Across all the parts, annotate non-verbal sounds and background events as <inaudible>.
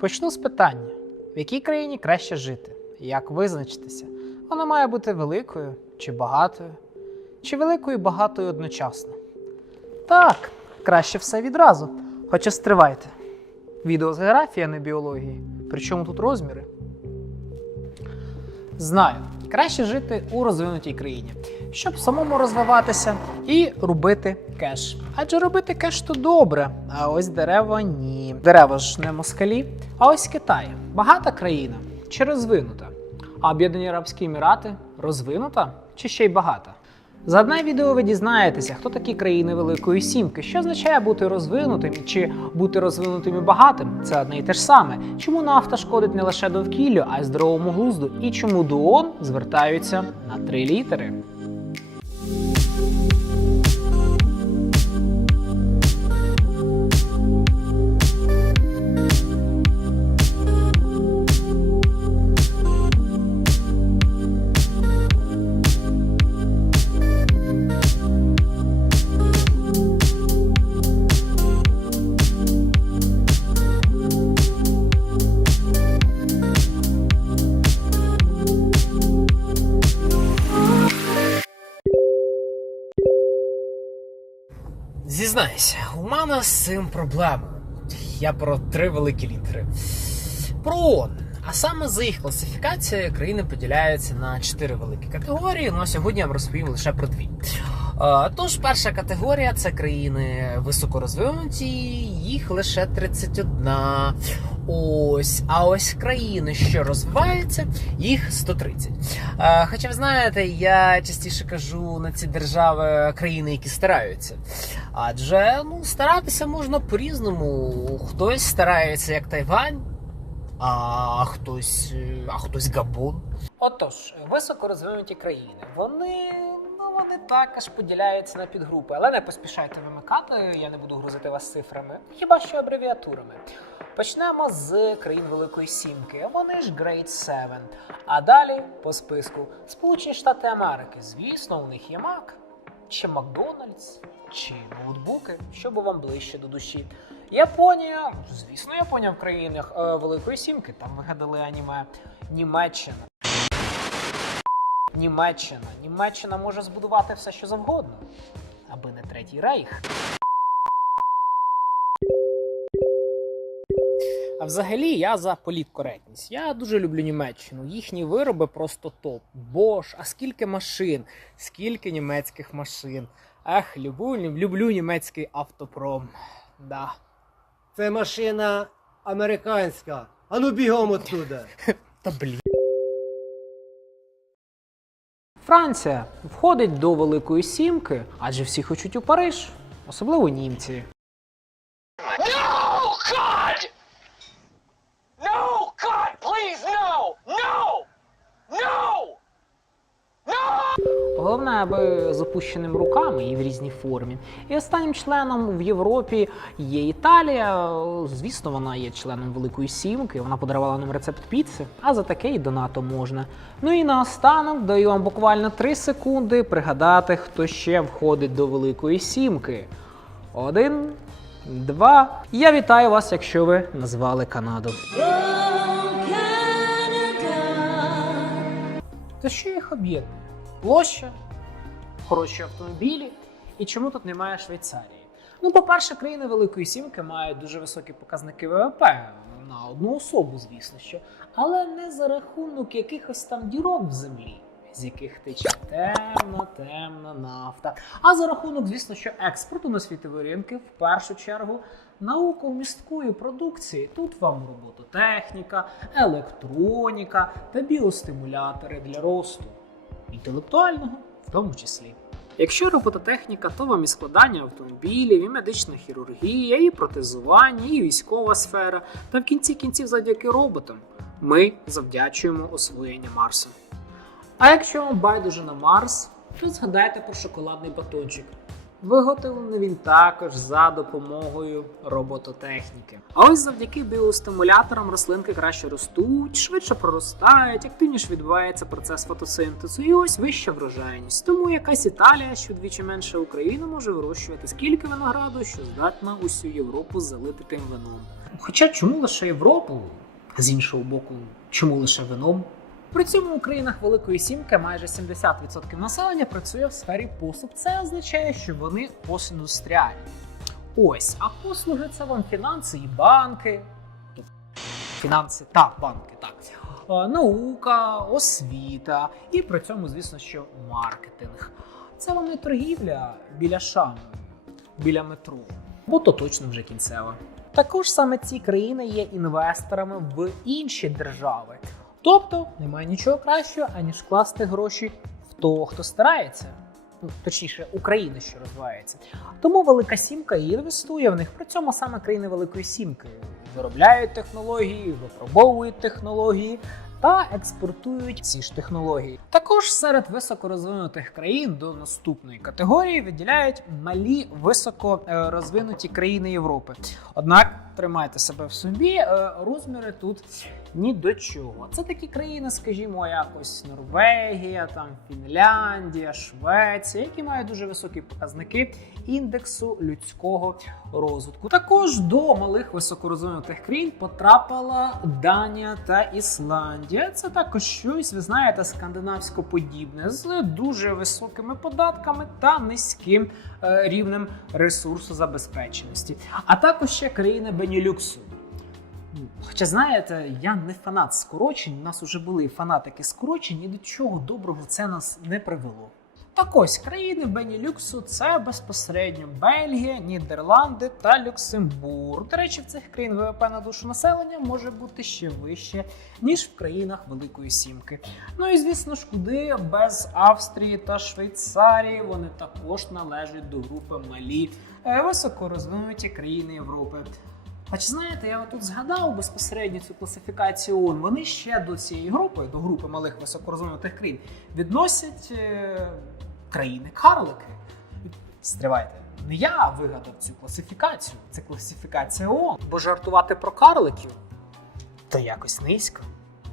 Почну з питання: в якій країні краще жити? Як визначитися? Вона має бути великою чи багатою? Чи великою і багатою одночасно? Так, краще все відразу. Хоча стривайте. Відео з географії, а не біології. Причому тут розміри? Знаю, краще жити у розвинутій країні, щоб самому розвиватися і робити кеш. Адже робити кеш то добре, а ось дерева ні. Дерева ж не москалі, а ось Китай. Багата країна чи розвинута. А Об'єднані Арабські Емірати розвинута чи ще й багата? За одне відео ви дізнаєтеся, хто такі країни Великої Сімки, що означає бути розвинутим чи бути розвинутим і багатим. Це одне і те ж саме. Чому нафта шкодить не лише довкіллю, а й здоровому глузду, і чому до ООН звертаються на три літери. thank you мене з цим проблема. Я про три великі літери. Про ООН. А саме за їх класифікацією країни поділяються на чотири великі категорії. Ну а сьогодні я вам розповім лише про дві. Е, Тож, перша категорія це країни високорозвинуті, їх лише 31. Ось, а ось країни, що розвиваються, їх 130. Е, Хоча ви знаєте, я частіше кажу на ці держави країни, які стараються. Адже ну, старатися можна по-різному. Хтось старається як Тайвань, а хтось, а хтось Габон. Отож, високорозвинуті країни. Вони, ну, вони також поділяються на підгрупи, але не поспішайте вимикати, я не буду грузити вас цифрами, хіба що абревіатурами. Почнемо з країн Великої Сімки. Вони ж Great Seven. А далі по списку Сполучені Штати Америки. Звісно, у них є Мак, чи Макдональдс, чи ноутбуки, що би вам ближче до душі. Японія, звісно, Японія в країнах е, Великої Сімки. Там вигадали аніме Німеччина. Німеччина. Німеччина може збудувати все, що завгодно, аби не третій рейх. А взагалі я за політкоректність. Я дуже люблю Німеччину. Їхні вироби просто топ. Бош, а скільки машин, скільки німецьких машин. Ах, люблю, люблю німецький автопром. Да. Це машина американська. Ану бігом оттуда. <laughs> Та блін. Франція входить до Великої Сімки, адже всі хочуть у Париж, особливо німці. Головне, аби з опущеними руками і в різній формі. І останнім членом в Європі є Італія. Звісно, вона є членом Великої Сімки. Вона подарувала нам рецепт піци, а за таке і до НАТО можна. Ну і наостанок даю вам буквально 3 секунди пригадати, хто ще входить до Великої Сімки. Один, два. Я вітаю вас, якщо ви назвали Канаду. То що їх об'єднує? Площа, хороші автомобілі. І чому тут немає Швейцарії? Ну, по-перше, країни Великої Сімки мають дуже високі показники ВВП на одну особу, звісно що, але не за рахунок якихось там дірок в землі, з яких тече темна, темна нафта. А за рахунок, звісно, що експорту на світові ринки в першу чергу науково-місткої продукції. Тут вам робототехніка, електроніка та біостимулятори для росту інтелектуального в тому числі. Якщо робототехніка, то вам і складання автомобілів, і медична хірургія, і протезування, і військова сфера. Та в кінці кінців завдяки роботам ми завдячуємо освоєння Марсу. А якщо вам байдуже на Марс, то згадайте про шоколадний батончик. Виготовлений він також за допомогою робототехніки. А ось завдяки біостимуляторам рослинки краще ростуть, швидше проростають, активніше відбувається процес фотосинтезу, і ось вища врожайність. Тому якась Італія, що вдвічі менше України, може вирощувати скільки винограду, що здатна усю Європу залити тим вином. Хоча чому лише Європу, з іншого боку, чому лише вином? При цьому у країнах Великої Сімки майже 70% населення працює в сфері послуг. Це означає, що вони постіндустріальні. Ось, а послуги це вам фінанси і банки. Фінанси та банки, так. Наука, освіта, і при цьому, звісно, що маркетинг. Це вам не торгівля біля шами, біля метро, бо то точно вже кінцева. Також саме ці країни є інвесторами в інші держави. Тобто немає нічого кращого, аніж вкласти гроші в того, хто старається. Ну, точніше, Україна, що розвивається. Тому Велика Сімка і інвестує в них. При цьому саме країни Великої Сімки виробляють технології, випробовують технології та експортують ці ж технології. Також серед високорозвинутих країн до наступної категорії виділяють малі високорозвинуті країни Європи. Однак тримайте себе в собі, е, розміри тут ні до чого. Це такі країни, скажімо, якось Норвегія, там Фінляндія, Швеція, які мають дуже високі показники індексу людського розвитку. Також до малих високорозвинутих країн потрапила Данія та Ісландія. Це також щось, ви знаєте, скандинавсько-подібне з дуже високими податками та низьким е, рівнем ресурсозабезпеченості. А також ще країни Бенілюксу. Хоча знаєте, я не фанат скорочень. У нас вже були фанатики скорочень, і до чого доброго це нас не привело. Так ось країни Бенілюксу це безпосередньо Бельгія, Нідерланди та Люксембург. До речі, в цих країн ВВП на душу населення може бути ще вище, ніж в країнах Великої Сімки. Ну і звісно ж, куди без Австрії та Швейцарії вони також належать до групи малі е, високорозвинуті країни Європи. А чи знаєте, я тут згадав безпосередньо цю класифікацію ООН. Вони ще до цієї групи, до групи малих високорозвинутих країн, відносять е, країни-карлики. Стривайте, не я вигадав цю класифікацію, це класифікація ООН. Бо жартувати про карликів то якось низько.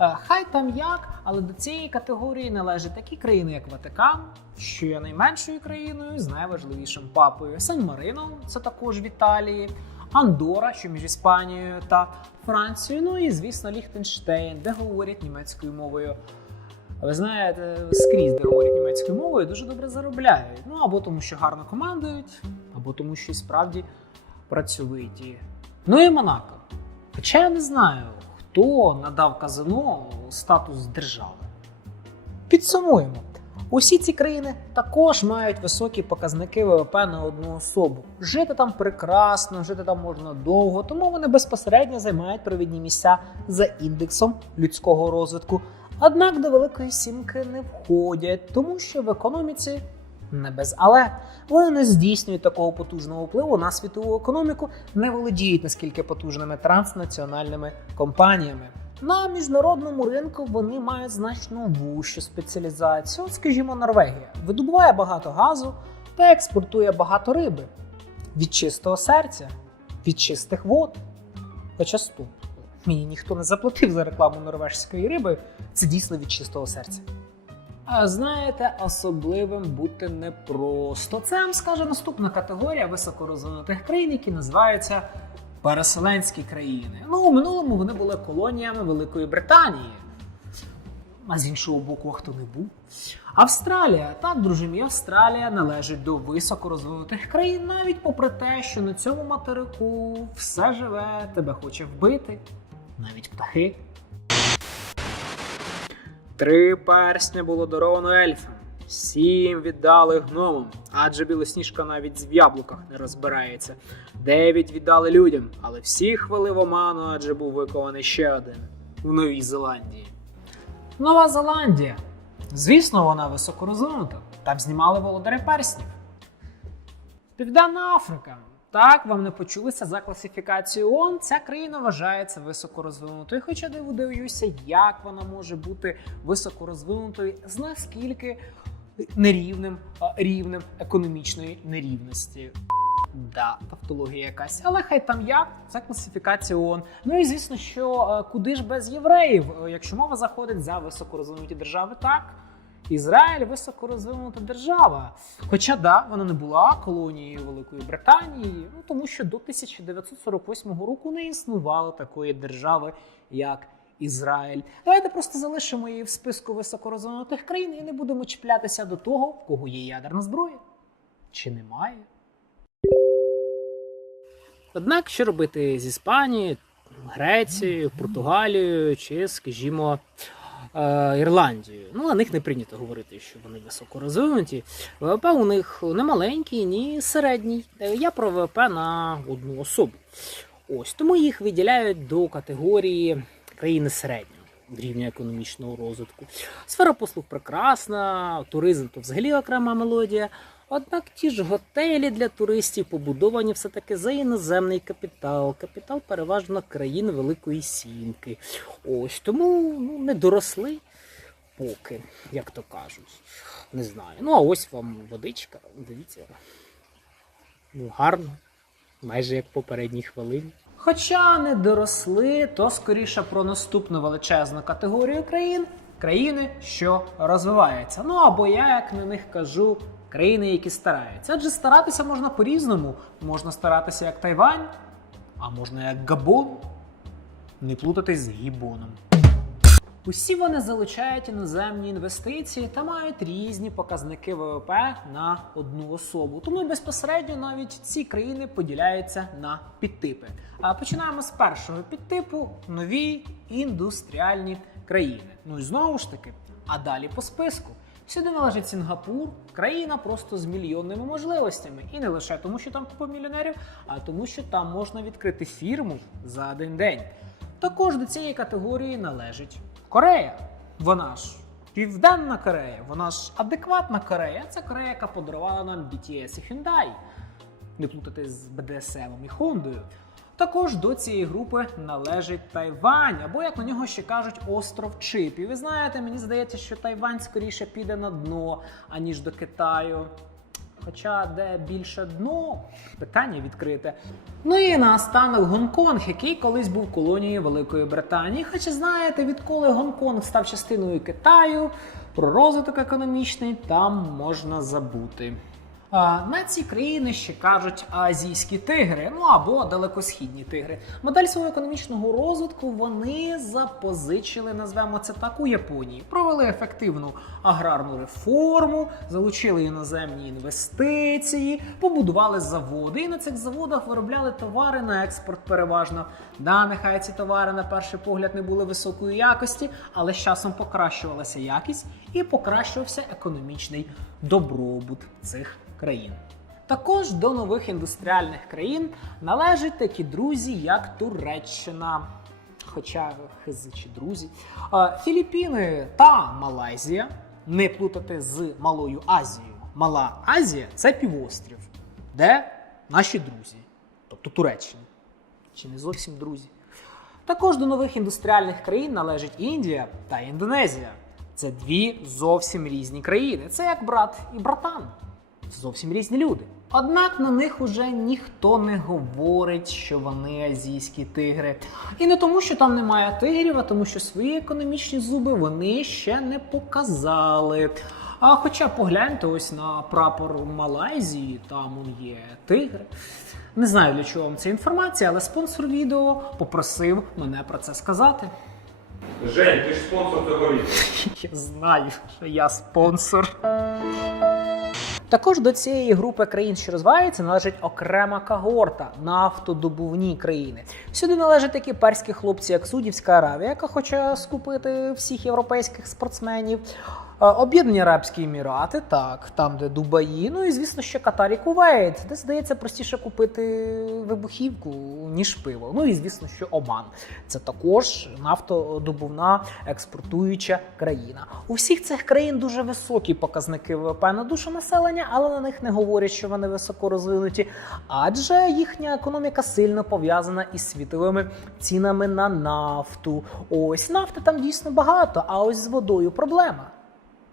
Е, Хай там як, але до цієї категорії належать такі країни, як Ватикан, що є найменшою країною з найважливішим папою. Сан-Марино, це також в Італії. Андора, що між Іспанією та Францією, ну і звісно Ліхтенштейн, де говорять німецькою мовою. Ви знаєте, скрізь, де говорять німецькою мовою, дуже добре заробляють. Ну або тому, що гарно командують, або тому, що і справді працьовиті. Ну і Монако. Хоча я не знаю, хто надав казино статус держави. Підсумуємо. Усі ці країни також мають високі показники ВВП на одну особу. Жити там прекрасно, жити там можна довго, тому вони безпосередньо займають провідні місця за індексом людського розвитку. Однак до Великої Сімки не входять, тому що в економіці не без але вони не здійснюють такого потужного впливу на світову економіку, не володіють наскільки потужними транснаціональними компаніями. На міжнародному ринку вони мають значно вущу спеціалізацію. От, скажімо, Норвегія видобуває багато газу та експортує багато риби від чистого серця, від чистих вод. Хоча стоп, мені ніхто не заплатив за рекламу норвежської риби. Це дійсно від чистого серця. А знаєте, особливим бути непросто. Це вам скаже наступна категорія високорозвинутих країн, які називаються переселенські країни. Ну, у минулому вони були колоніями Великої Британії. А з іншого боку, хто не був. Австралія, так, друзі мій, Австралія належить до високорозвинутих країн, навіть попри те, що на цьому материку все живе, тебе хоче вбити, навіть птахи. Три персня було даровано ельфам, сім віддали гномам, адже білосніжка навіть в яблуках не розбирається. Дев'ять віддали людям, але всіх вели в оману, адже був викований ще один в Новій Зеландії. Нова Зеландія. Звісно, вона високорозвинута. Там знімали володарі перснів. Південна Африка. Так, вам не почулися за класифікацією ООН. Ця країна вважається високорозвинутою. Хоча диву дивуюся, як вона може бути високорозвинутою з наскільки нерівним рівнем економічної нерівності. Да, тавтологія якась, але хай там як, це класифікація ООН. Ну і звісно, що е, куди ж без євреїв, Е, якщо мова заходить за високорозвинуті держави, так Ізраїль високорозвинута держава. Хоча да, вона не була колонією Великої Британії, ну тому що до 1948 року не існувало такої держави, як Ізраїль. Давайте просто залишимо її в списку високорозвинутих країн і не будемо чіплятися до того, в кого є ядерна зброя. Чи немає? Однак, що робити з Іспанією, Грецією, Португалією чи, скажімо, е, Ірландією? Ну, на них не прийнято говорити, що вони високо розвинуті. ВВП у них не маленький, ні середній. Е, Я про ВВП на одну особу. Ось тому їх виділяють до категорії країни середнього рівня економічного розвитку. Сфера послуг прекрасна, туризм то взагалі окрема мелодія. Однак ті ж готелі для туристів побудовані все-таки за іноземний капітал, капітал переважно країн Великої Сімки. Ось тому ну, не доросли поки, як то кажуть. Не знаю. Ну, а ось вам водичка, дивіться. Ну, гарно, майже як попередній хвилині. Хоча не доросли, то скоріше про наступну величезну категорію країн країни, що розвиваються. Ну або я, як на них кажу, країни, які стараються. Адже старатися можна по-різному. Можна старатися як Тайвань, а можна як Габон. Не плутатись з Гібоном. Усі вони залучають іноземні інвестиції та мають різні показники ВВП на одну особу. Тому безпосередньо навіть ці країни поділяються на підтипи. А починаємо з першого підтипу нові індустріальні країни. Ну і знову ж таки, а далі по списку. Сюди належить Сінгапур, країна просто з мільйонними можливостями. І не лише тому, що там купа мільйонерів, а тому, що там можна відкрити фірму за один день. Також до цієї категорії належить Корея. Вона ж Південна Корея, вона ж адекватна Корея. Це Корея, яка подарувала нам BTS і Hyundai. Не плутати з BDSM і Хондою. Також до цієї групи належить Тайвань, або як на нього ще кажуть, остров Чип. І ви знаєте, мені здається, що Тайвань скоріше піде на дно, аніж до Китаю. Хоча де більше дно, питання відкрите. Ну і наостанок Гонконг, який колись був колонією Великої Британії. Хоча знаєте, відколи Гонконг став частиною Китаю, про розвиток економічний там можна забути. На ці країни ще кажуть азійські тигри, ну або далекосхідні тигри. Модель свого економічного розвитку вони запозичили, назвемо це так, у Японії. Провели ефективну аграрну реформу, залучили іноземні інвестиції, побудували заводи. І на цих заводах виробляли товари на експорт переважно. Да, нехай ці товари на перший погляд не були високої якості, але з часом покращувалася якість і покращувався економічний добробут цих країн. Також до нових індустріальних країн належать такі друзі, як Туреччина. Хоча чи друзі, Філіппіни та Малайзія. Не плутати з Малою Азією. Мала Азія це півострів, де наші друзі, тобто Туреччина. Чи не зовсім друзі. Також до нових індустріальних країн належить Індія та Індонезія. Це дві зовсім різні країни. Це як брат і братан. Зовсім різні люди. Однак на них уже ніхто не говорить, що вони азійські тигри. І не тому, що там немає тигрів, а тому, що свої економічні зуби вони ще не показали. А хоча погляньте ось на прапор Малайзії, там он є тигри. Не знаю для чого вам ця інформація, але спонсор відео попросив мене про це сказати. Жень, ти ж спонсор цього відео. <laughs> Я знаю, що я спонсор. Також до цієї групи країн, що розвиваються, належить окрема когорта нафтодобувні країни. Сюди належать такі перські хлопці, як Судівська Аравія, яка хоче скупити всіх європейських спортсменів. Об'єднані Арабські Емірати, так, там, де Дубаї. Ну і звісно, ще Катар і Кувейт, де здається простіше купити вибухівку, ніж пиво. Ну і звісно, що Оман. Це також нафтодобувна експортуюча країна. У всіх цих країн дуже високі показники ВВП на душу населення, але на них не говорять, що вони високо розвинуті, адже їхня економіка сильно пов'язана із світовими цінами на нафту. Ось нафти там дійсно багато, а ось з водою проблема.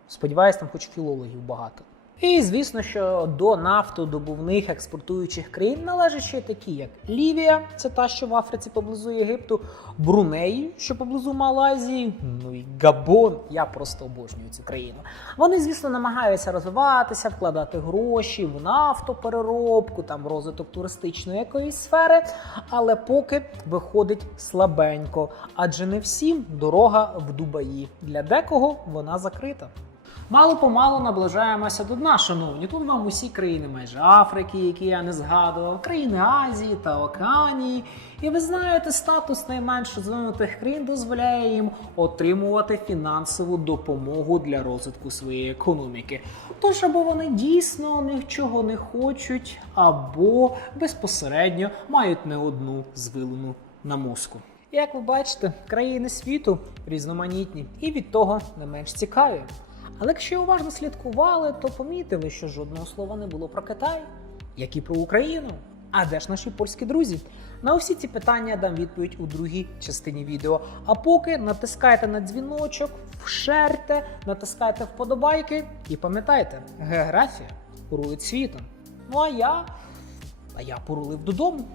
Сподіваюсь, там хоч філологів багато. І звісно, що до нафтодобувних експортуючих країн належать ще такі, як Лівія, це та, що в Африці поблизу Єгипту, Бруней, що поблизу Малайзії, ну і Габон. Я просто обожнюю цю країну. Вони, звісно, намагаються розвиватися, вкладати гроші в нафтопереробку, там розвиток туристичної якоїсь сфери, але поки виходить слабенько, адже не всім дорога в Дубаї. Для декого вона закрита. Мало помалу наближаємося до дна, шановні. Тут вам усі країни майже Африки, які я не згадував, країни Азії та Океанії. І ви знаєте, статус найменш розвинутих країн дозволяє їм отримувати фінансову допомогу для розвитку своєї економіки. Тож або вони дійсно нічого не хочуть, або безпосередньо мають не одну звилену на мозку. Як ви бачите, країни світу різноманітні і від того не менш цікаві. Але якщо уважно слідкували, то помітили, що жодного слова не було про Китай, як і про Україну. А де ж наші польські друзі? На усі ці питання дам відповідь у другій частині відео. А поки натискайте на дзвіночок, вшерте, натискайте вподобайки і пам'ятайте, географія рулить світом. Ну а я, а я порулив додому.